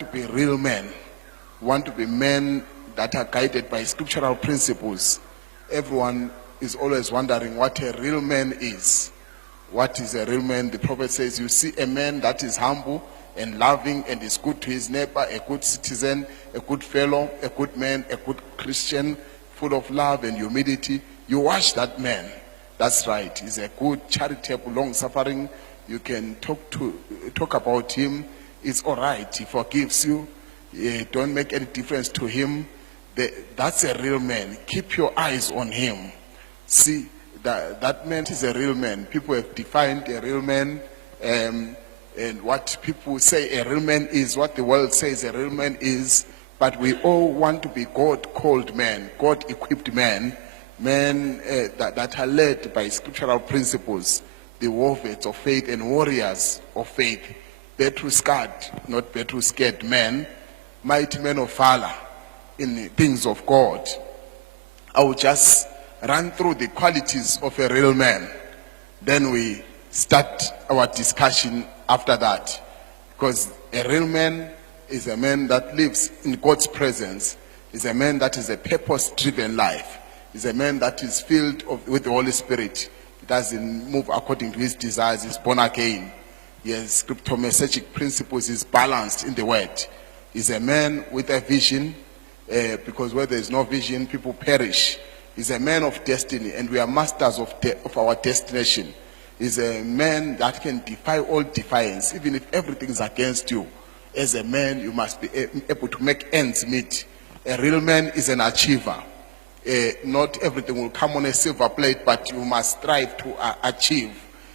To be real men, want to be men that are guided by scriptural principles. Everyone is always wondering what a real man is. What is a real man? The prophet says, you see a man that is humble and loving and is good to his neighbor, a good citizen, a good fellow, a good man, a good Christian, full of love and humility. You watch that man. That's right. He's a good, charitable, long-suffering. You can talk about him. It's all right. He forgives you. Don't make any difference to him. That's a real man. Keep your eyes on him. See, that man is a real man. People have defined a real man, and what people say a real man is, what the world says a real man is. But we all want to be God-called men, God-equipped men, that are led by scriptural principles, the warriors of faith and warriors of faith. Battle-scarred, not battle-scared men, mighty men of valor in the things of God. I will just run through the qualities of a real man. Then we start our discussion after that. Because a real man is a man that lives in God's presence, is a man that is a purpose-driven life, is a man that is filled with the Holy Spirit. He doesn't move according to his desires, he's born again. Yes, scriptomessage principles is balanced in the word. He's a man with a vision, because where there is no vision, people perish. He's a man of destiny, and we are masters of our destination. He's a man that can defy all defiance, even if everything is against you. As a man, you must be able to make ends meet. A real man is an achiever. Not everything will come on a silver plate, but you must strive to achieve.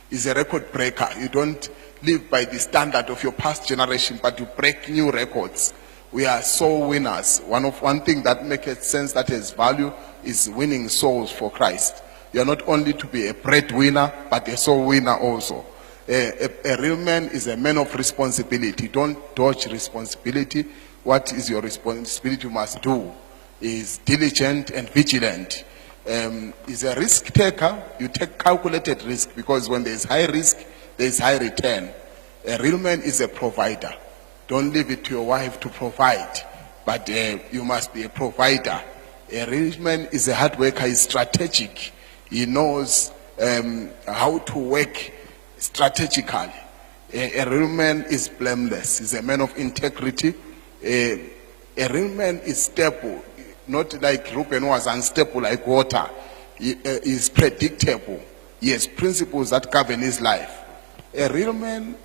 He's a record breaker. You don't live by the standard of your past generation, but you break new records. We are soul winners. One thing that makes sense, that has value, is winning souls for Christ. You are not only to be a breadwinner, but a soul winner also. A real man is a man of responsibility. Don't dodge responsibility. What is your responsibility? You must do is diligent and vigilant. Is a risk taker. You take calculated risk, because when there is high risk, there is high return. A real man is a provider. Don't leave it to your wife to provide, but you must be a provider. A real man is a hard worker. He's strategic. He knows how to work strategically. A real man is blameless. He's a man of integrity. A real man is stable, not like Reuben was unstable like water. He is predictable. He has principles that govern his life. A real man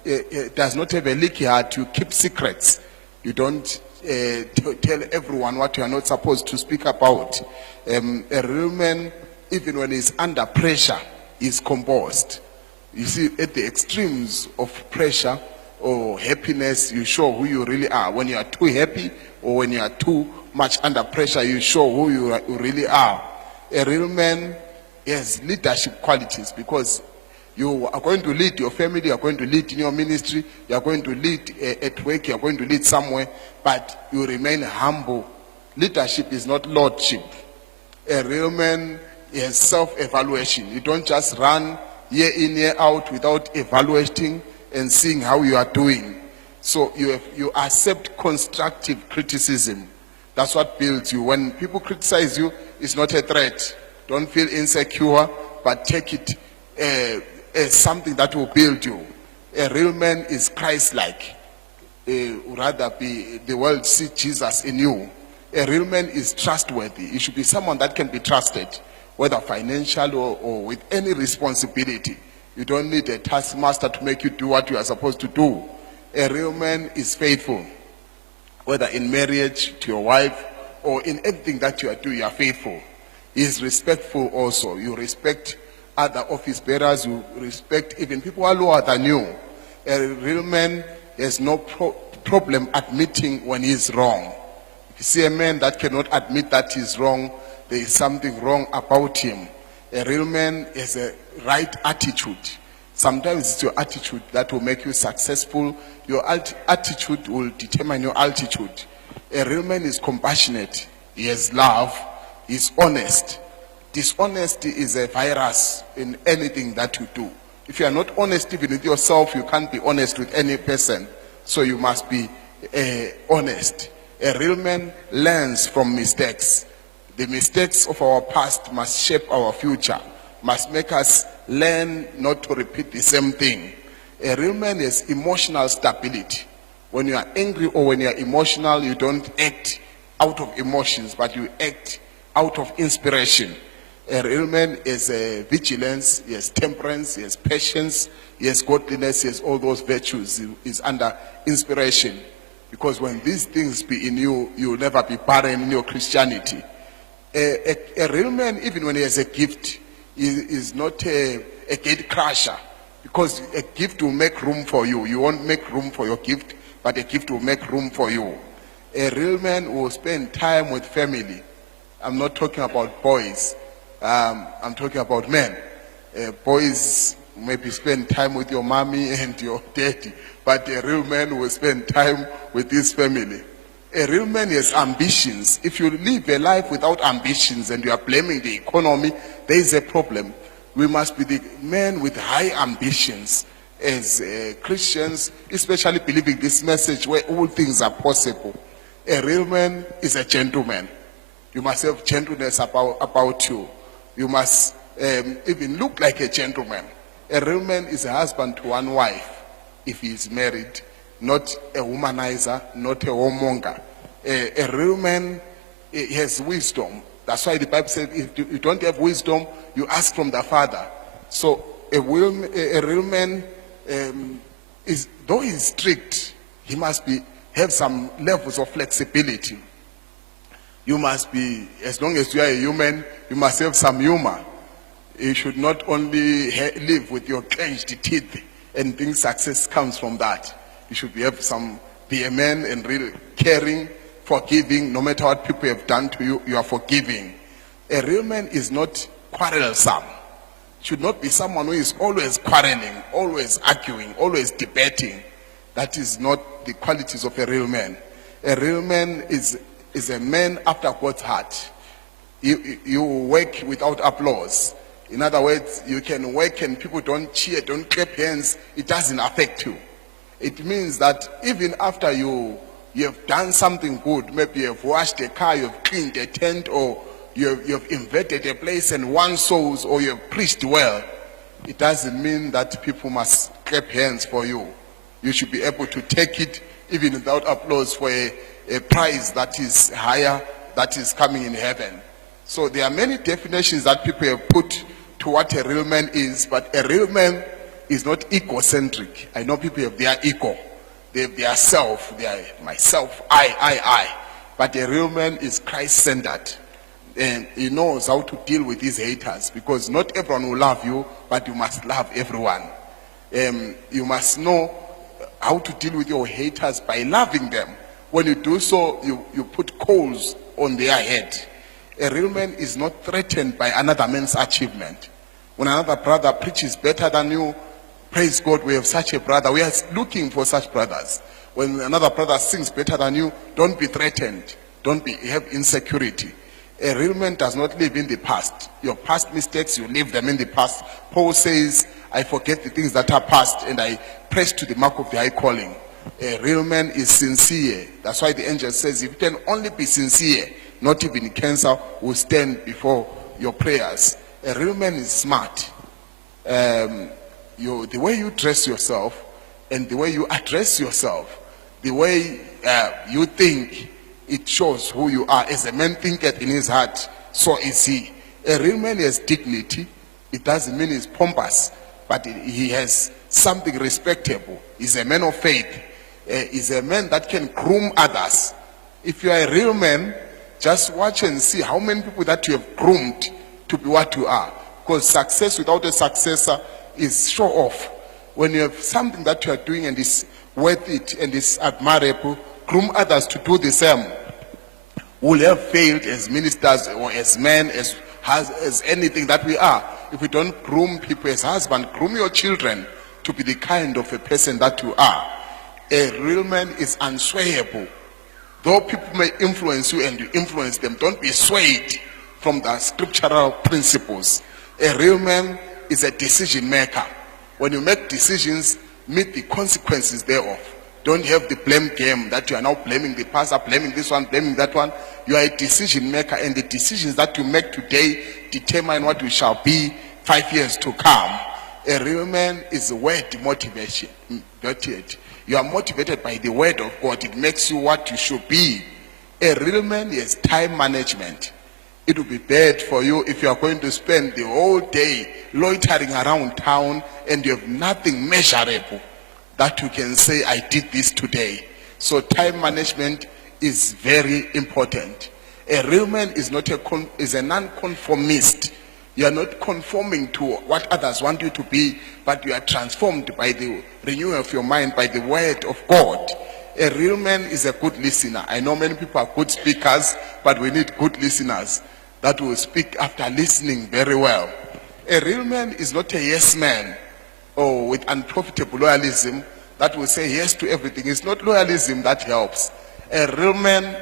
does not have a leaky heart. You keep secrets. You don't tell everyone what you are not supposed to speak about. A real man, even when he's under pressure, is composed. You see, at the extremes of pressure or happiness, you show who you really are. When you are too happy or when you are too much under pressure, you show who you really are. A real man has leadership qualities, because you are going to lead your family, you are going to lead in your ministry, you are going to lead at work, you are going to lead somewhere, but you remain humble. Leadership is not lordship. A real man has self-evaluation. You don't just run year in, year out without evaluating and seeing how you are doing. So you accept constructive criticism. That's what builds you. When people criticize you, it's not a threat. Don't feel insecure, but take it as something that will build you. A real man is Christ-like. Rather be the world see Jesus in you. A real man is trustworthy. You should be someone that can be trusted, whether financial or with any responsibility. You don't need a taskmaster to make you do what you are supposed to do. A real man is faithful, whether in marriage to your wife or in everything that you are doing, you are faithful. He is respectful also. You respect other office bearers, you respect even people who are lower than you. A real man has no problem admitting when he is wrong. If you see a man that cannot admit that he is wrong, there is something wrong about him. A real man has a right attitude. Sometimes it's your attitude that will make you successful. Your attitude will determine your altitude. A real man is compassionate. He has love. He's honest. Dishonesty is a virus in anything that you do. If you are not honest even with yourself, you can't be honest with any person. So you must be honest. A real man learns from mistakes. The mistakes of our past must shape our future, must make us learn not to repeat the same thing. A real man has emotional stability. When you are angry or when you are emotional, you don't act out of emotions, but you act out of inspiration. A real man is vigilance, he has temperance, he has patience, he has godliness, he has all those virtues. He is under inspiration. Because when these things be in you, you will never be barren in your Christianity. A real man, even when he has a gift, is not a gate crusher. Because a gift will make room for you. You won't make room for your gift, but a gift will make room for you. A real man will spend time with family. I'm not talking about boys. I'm talking about men. Boys maybe spend time with your mommy and your daddy, but a real man will spend time with his family. A real man has ambitions. If you live a life without ambitions and you are blaming the economy, there is a problem. We must be the men with high ambitions as Christians, especially believing this message where all things are possible. A real man is a gentleman. You must have gentleness about you. You must even look like a gentleman. A real man is a husband to one wife if he is married, not a womanizer, not a warmonger. A real man has wisdom. That's why the Bible says if you don't have wisdom, you ask from the Father. So a real man, though he is strict, he must have some levels of flexibility. You must be, as long as you are a human, you must have some humor. You should not only live with your clenched teeth and think success comes from that. You should be a man and really caring, forgiving. No matter what people have done to you, you are forgiving. A real man is not quarrelsome. Should not be someone who is always quarreling, always arguing, always debating. That is not the qualities of a real man. A real man is a man after God's heart. You work without applause. In other words, you can work and people don't cheer, don't clap hands. It doesn't affect you. It means that even after you have done something good, maybe you have washed a car, you have cleaned a tent, or you have invented a place and won souls, or you have preached well, it doesn't mean that people must clap hands for you. You should be able to take it even without applause for a prize that is higher, that is coming in heaven. So there are many definitions that people have put to what a real man is, but a real man is not egocentric. I know people have their ego, they have their self, they are myself, I. But a real man is Christ-centered, and he knows how to deal with his haters, because not everyone will love you, but you must love everyone. You must know how to deal with your haters by loving them. When you do so, you put coals on their head. A real man is not threatened by another man's achievement. When another brother preaches better than you, praise God, we have such a brother. We are looking for such brothers. When another brother sings better than you, don't be threatened. Have insecurity. A real man does not live in the past. Your past mistakes, you leave them in the past. Paul says, I forget the things that are past and I press to the mark of the high calling. A real man is sincere. That's why the angel says, if you can only be sincere, not even cancer will stand before your prayers. A real man is smart. The way you dress yourself and the way you address yourself, the way you think, it shows who you are. As a man thinketh in his heart, so is he. A real man has dignity. It doesn't mean he's pompous, but he has something respectable. He's a man of faith. He's a man that can groom others. If you are a real man, just watch and see how many people that you have groomed to be what you are. Because success without a successor is show off. When you have something that you are doing and is worth it and is admirable, groom others to do the same. We'll have failed as ministers or as men, as anything that we are. If we don't groom people as husbands, groom your children to be the kind of a person that you are. A real man is unswayable. Though people may influence you and you influence them, don't be swayed from the scriptural principles. A real man is a decision maker. When you make decisions, meet the consequences thereof. Don't have the blame game that you are now blaming the pastor, blaming this one, blaming that one. You are a decision maker, and the decisions that you make today determine what you shall be 5 years to come. A real man is word motivation. You are motivated by the word of God. It makes you what you should be. A real man is time management. It will be bad for you if you are going to spend the whole day loitering around town and you have nothing measurable that you can say, I did this today. So time management is very important. A real man is not is a non-conformist. You are not conforming to what others want you to be, but you are transformed by the renewal of your mind, by the word of God. A real man is a good listener. I know many people are good speakers, but we need good listeners that will speak after listening very well. A real man is not a yes man, or with unprofitable loyalism that will say yes to everything. It's not loyalism that helps. A real man,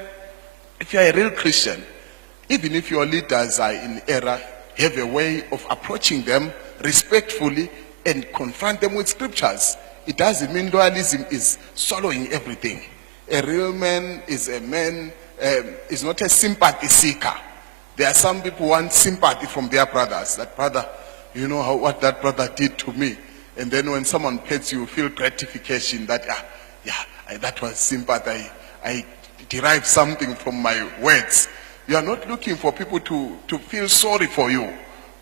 if you are a real Christian, even if your leaders are in error, have a way of approaching them respectfully and confront them with scriptures. It doesn't mean loyalism is swallowing everything. A real man is a man, is not a sympathy seeker. There are some people who want sympathy from their brothers. That brother, you know what that brother did to me. And then when someone pets you, feel gratification that, that was sympathy. I derived something from my words. You are not looking for people to feel sorry for you,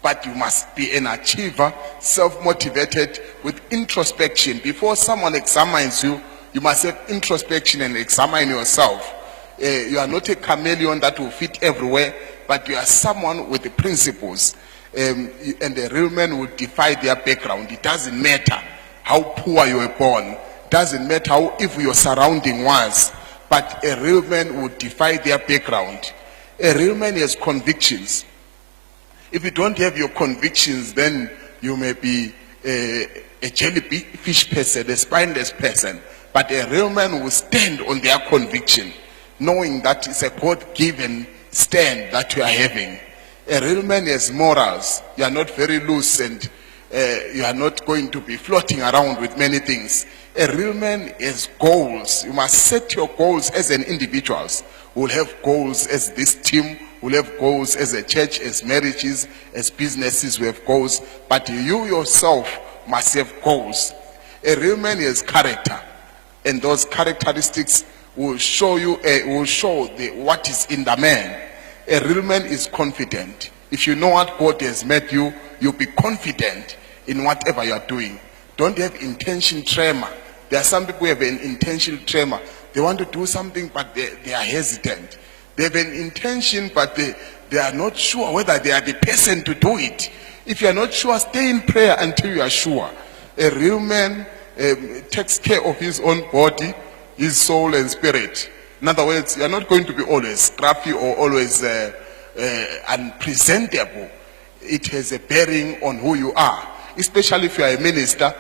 but you must be an achiever, self-motivated with introspection. Before someone examines you, you must have introspection and examine yourself. You are not a chameleon that will fit everywhere, but you are someone with the principles. And the real man will defy their background. It doesn't matter how poor you were born. It doesn't matter how evil your surrounding was. But a real man will defy their background. A real man has convictions. If you don't have your convictions, then you may be a jellyfish person, a spineless person. But a real man will stand on their conviction, knowing that it's a God-given stand that you are having. A real man has morals. You are not very loose, and you are not going to be floating around with many things. A real man has goals. You must set your goals as an individual. We'll have goals as this team. We'll have goals as a church, as marriages, as businesses. We have goals. But you yourself must have goals. A real man has character. And those characteristics will show you, what is in the man. A real man is confident. If you know what God has made you, you'll be confident in whatever you are doing. Don't have intention tremor. There are some people who have an intention tremor. They want to do something, but they are hesitant. They have an intention, but they are not sure whether they are the person to do it. If you are not sure, stay in prayer until you are sure. A real man takes care of his own body, his soul and spirit. In other words, you are not going to be always scruffy or always unpresentable. It has a bearing on who you are. Especially if you are a minister,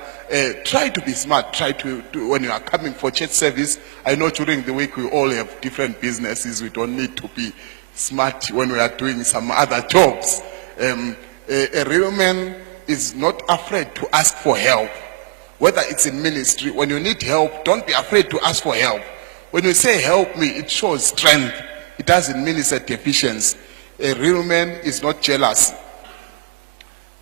try to be smart. Try to when you are coming for church service. I know during the week we all have different businesses. We don't need to be smart when we are doing some other jobs. A real man is not afraid to ask for help. Whether it's in ministry, when you need help, don't be afraid to ask for help. When you say help me, it shows strength. It doesn't mean it's a deficiency. A real man is not jealous.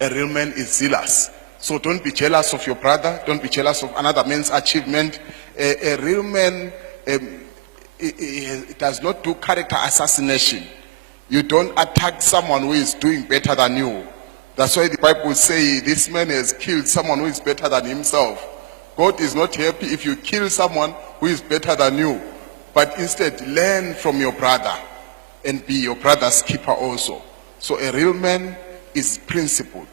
A real man is zealous. So don't be jealous of your brother. Don't be jealous of another man's achievement. A real man it does not do character assassination. You don't attack someone who is doing better than you. That's why the Bible says this man has killed someone who is better than himself. God is not happy if you kill someone who is better than you. But instead, learn from your brother and be your brother's keeper also. So a real man is principled.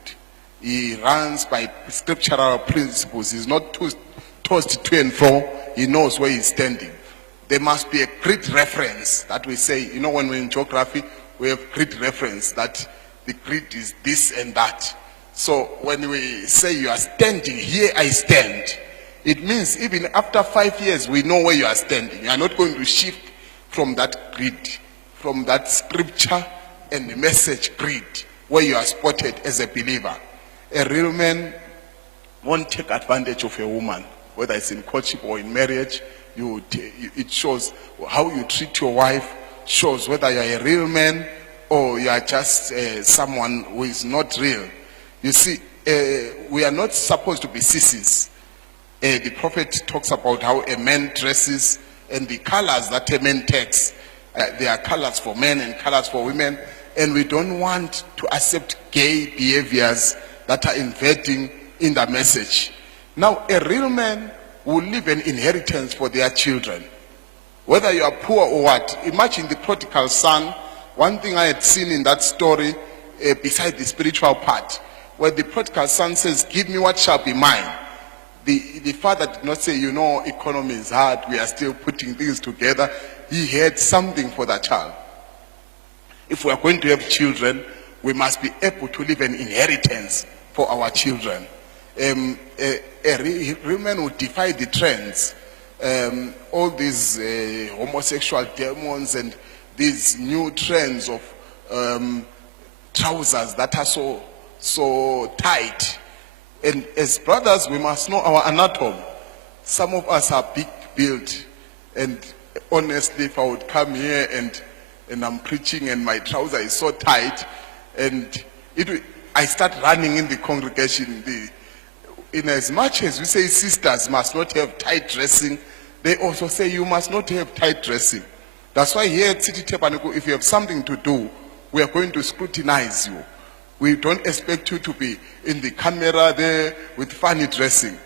He runs by scriptural principles. He's not tossed to and fro. He knows where he's standing. There must be a grid reference that we say, you know, when we're in geography, we have grid reference that the grid is this and that. So when we say you are standing, here I stand, it means even after 5 years, we know where you are standing. You are not going to shift from that grid, from that scripture and the message grid where you are spotted as a believer. A real man won't take advantage of a woman, whether it's in courtship or in marriage. it shows how you treat your wife, shows whether you are a real man or you are just someone who is not real. You see, we are not supposed to be sissies. The prophet talks about how a man dresses and the colors that a man takes. There are colors for men and colors for women, and we don't want to accept gay behaviors that are invading in the message. Now, a real man will leave an inheritance for their children, whether you are poor or what. Imagine the prodigal son. One thing I had seen in that story, beside the spiritual part, where the prodigal son says, "Give me what shall be mine." The father did not say, "You know, economy is hard, we are still putting things together." He had something for that child. If we are going to have children, we must be able to leave an inheritance for our children. A real man would defy the trends. All these homosexual demons and these new trends of trousers that are so tight. And as brothers, we must know our anatomy. Some of us are big built, and honestly, if I would come here and I'm preaching and my trouser is so tight, and I start running in the congregation. In as much as we say sisters must not have tight dressing, they also say you must not have tight dressing. That's why here at City Tabernacle, if you have something to do, we are going to scrutinize you. We don't expect you to be in the camera there with funny dressing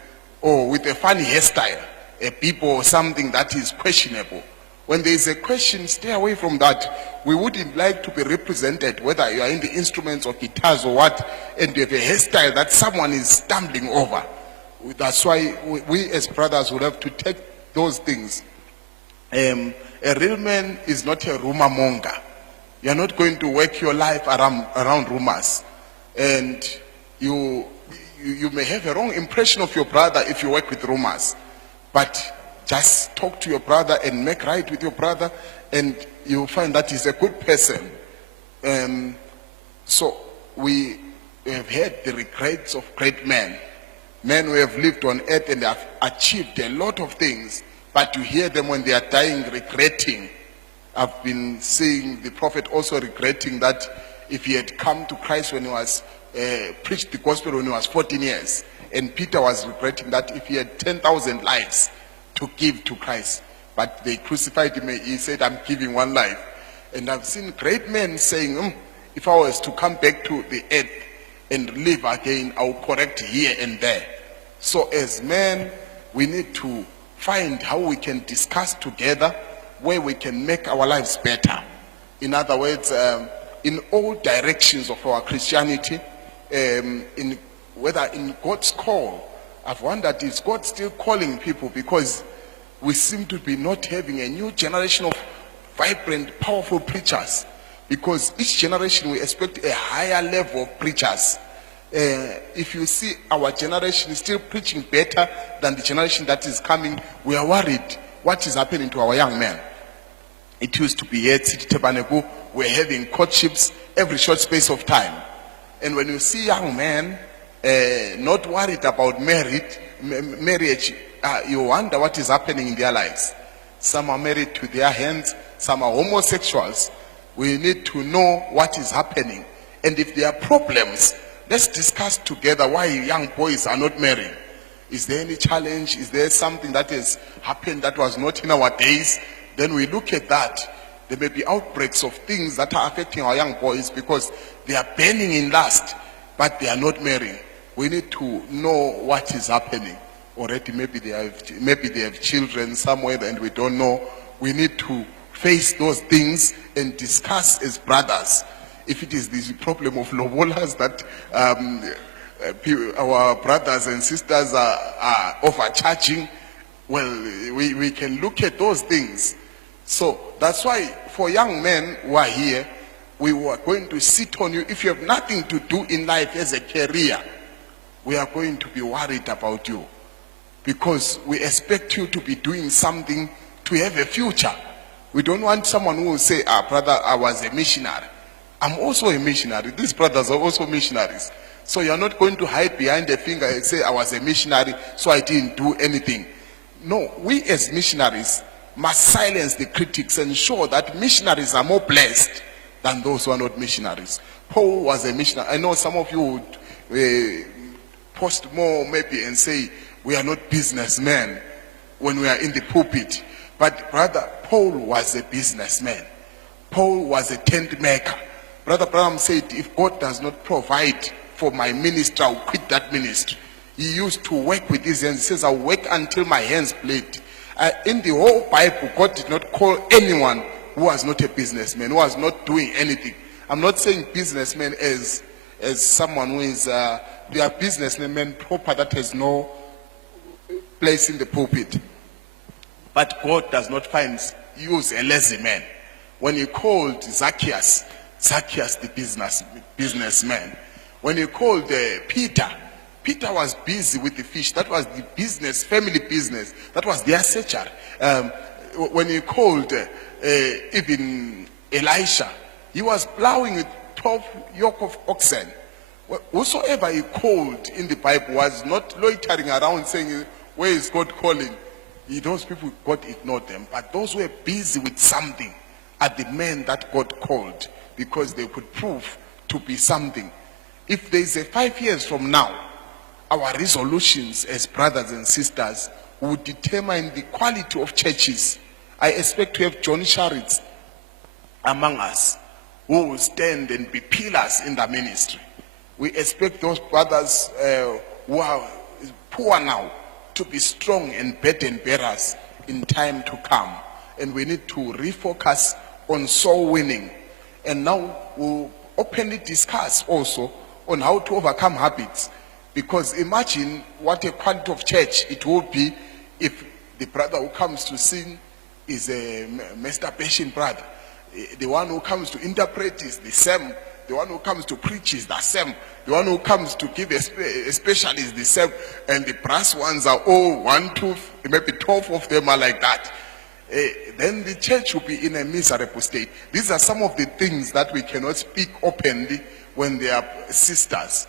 or with a funny hairstyle, a beep or something that is questionable. When there is a question, stay away from that. We wouldn't like to be represented, whether you are in the instruments or guitars or what, and you have a hairstyle that someone is stumbling over. That's why we as brothers will have to take those things. A real man is not a rumor monger. You're not going to work your life around rumors. And you may have a wrong impression of your brother if you work with rumors. But just talk to your brother and make right with your brother, and you'll find that he's a good person. So we have heard the regrets of great men. Men who have lived on earth and have achieved a lot of things, but you hear them when they are dying regretting. I've been seeing the prophet also regretting that if he had come to Christ when he was preached the gospel when he was 14 years, and Peter was regretting that if he had 10,000 lives to give to Christ, but they crucified him, he said, "I'm giving one life." And I've seen great men saying, if I was to come back to the earth and live again, I'll correct here and there. So as men, we need to find how we can discuss together where we can make our lives better. In other words, in all directions of our Christianity, whether in God's call, I've wondered, is God still calling people? Because we seem to be not having a new generation of vibrant, powerful preachers. Because each generation we expect a higher level of preachers. If you see our generation is still preaching better than the generation that is coming, we are worried what is happening to our young men. It used to be here at City Tabernacle, we're having courtships every short space of time. And when you see young men not worried about marriage, you wonder what is happening in their lives. Some are married to their hands, some are homosexuals. We need to know what is happening. And if there are problems, let's discuss together why young boys are not marrying. Is there any challenge? Is there something that has happened that was not in our days? Then we look at that. There may be outbreaks of things that are affecting our young boys because they are burning in lust, but they are not marrying. We need to know what is happening. Already maybe they have children somewhere and we don't know. We need to face those things and discuss as brothers. If it is the problem of lobolas that our brothers and sisters are overcharging, well, we can look at those things. So that's why for young men who are here, we were going to sit on you. If you have nothing to do in life as a career, we are going to be worried about you. Because we expect you to be doing something to have a future. We don't want someone who will say, brother, I was a missionary. I'm also a missionary. These brothers are also missionaries. So you're not going to hide behind a finger and say, I was a missionary, so I didn't do anything. No, we as missionaries must silence the critics and show that missionaries are more blessed than those who are not missionaries. Paul was a missionary. I know some of you would post more maybe and say we are not businessmen when we are in the pulpit. But brother, Paul was a businessman. Paul was a tent maker. Brother Branham said, if God does not provide for my ministry, I'll quit that ministry. He used to work with his hands. He says, I'll work until my hands bleed. In the whole Bible, God did not call anyone who was not a businessman, who was not doing anything. I'm not saying businessman as someone who is, they are businessmen proper that has no place in the pulpit. But God does not use a lazy man. When he called Zacchaeus the businessman. When he called Peter was busy with the fish. That was the business, family business. That was their searcher. When he called even Elisha, he was plowing with 12 yoke of oxen. Whosoever he called in the Bible was not loitering around saying, where is God calling? Those people, God ignored them. But those who were busy with something are the men that God called, because they could prove to be something. If there is a 5 years from now, our resolutions as brothers and sisters will determine the quality of churches. I expect to have John Sharits among us who will stand and be pillars in the ministry. We expect those brothers who are poor now to be strong and burden bearers in time to come. And we need to refocus on soul winning. And now we'll openly discuss also on how to overcome habits. Because imagine what a quality of church it will be if the brother who comes to sing is a masturbation brother. The one who comes to interpret is the same. The one who comes to preach is the same. The one who comes to give a special is the same. And the brass ones are all 1, 2, maybe 12 of them are like that. Then the church will be in a miserable state. These are some of the things that we cannot speak openly when they are sisters.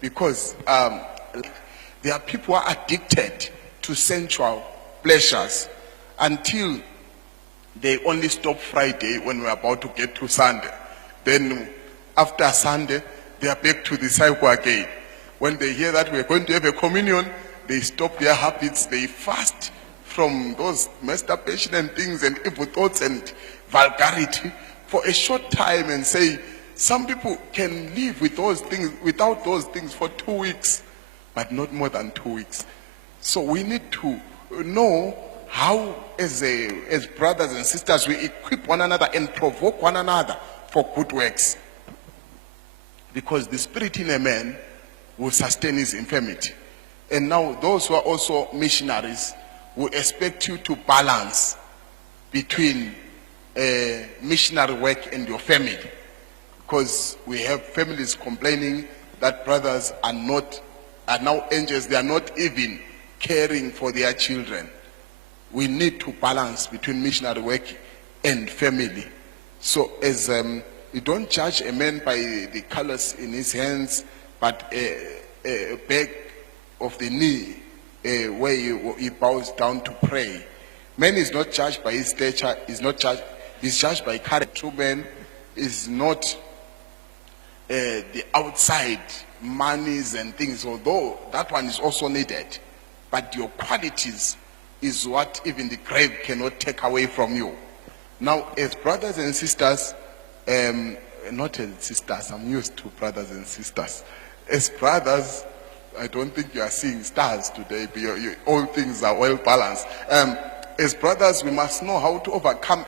Because there are people who are addicted to sensual pleasures until they only stop Friday when we're about to get to Sunday. Then after Sunday, they are back to the cycle again. When they hear that we're going to have a communion, they stop their habits, they fast from those masturbation and things and evil thoughts and vulgarity for a short time and say, some people can live with those things, without those things for 2 weeks, but not more than 2 weeks. So we need to know how, as brothers and sisters, we equip one another and provoke one another for good works. Because the spirit in a man will sustain his infirmity. And now those who are also missionaries will expect you to balance between missionary work and your family. Because we have families complaining that brothers are now angels, they are not even caring for their children. We need to balance between missionary work and family. So as you don't judge a man by the colors in his hands, but a back of the knee where he bows down to pray. Man is not judged by his stature, he's judged by character. True man is not the outside monies and things, although that one is also needed. But your qualities is what even the grave cannot take away from you. Now, as brothers and sisters, not as sisters, I'm used to brothers and sisters. As brothers, I don't think you are seeing stars today. All things are well balanced. As brothers, we must know how to overcome